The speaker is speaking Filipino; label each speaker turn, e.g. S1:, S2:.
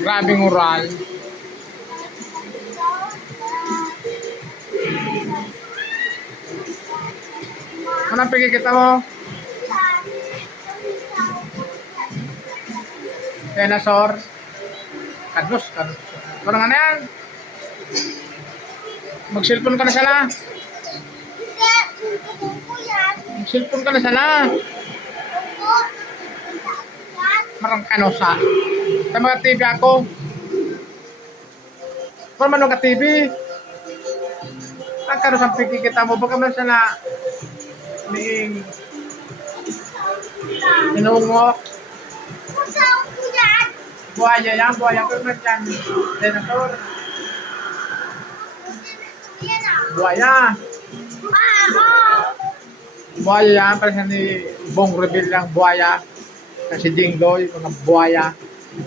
S1: Grabing oral. Anong pagkikita mo? Dinosaur. Kadus, kadus. Parang ano yan? Mag-cellphone ka na sana. Mag-cellphone ka na sana.
S2: Suko. Yan.
S1: Marang kanosa. Sa mga TV ako. Kung man ka TV. Ang kano sa pikikita mo, baka man sana ning inungok.
S2: Suko ko yan.
S1: Buhaya ko man yan.
S2: Ah, ah.
S1: Buhaya yan, parang ni Bong Reveal lang buhaya. Kasi Jinggoy, mga Yeah.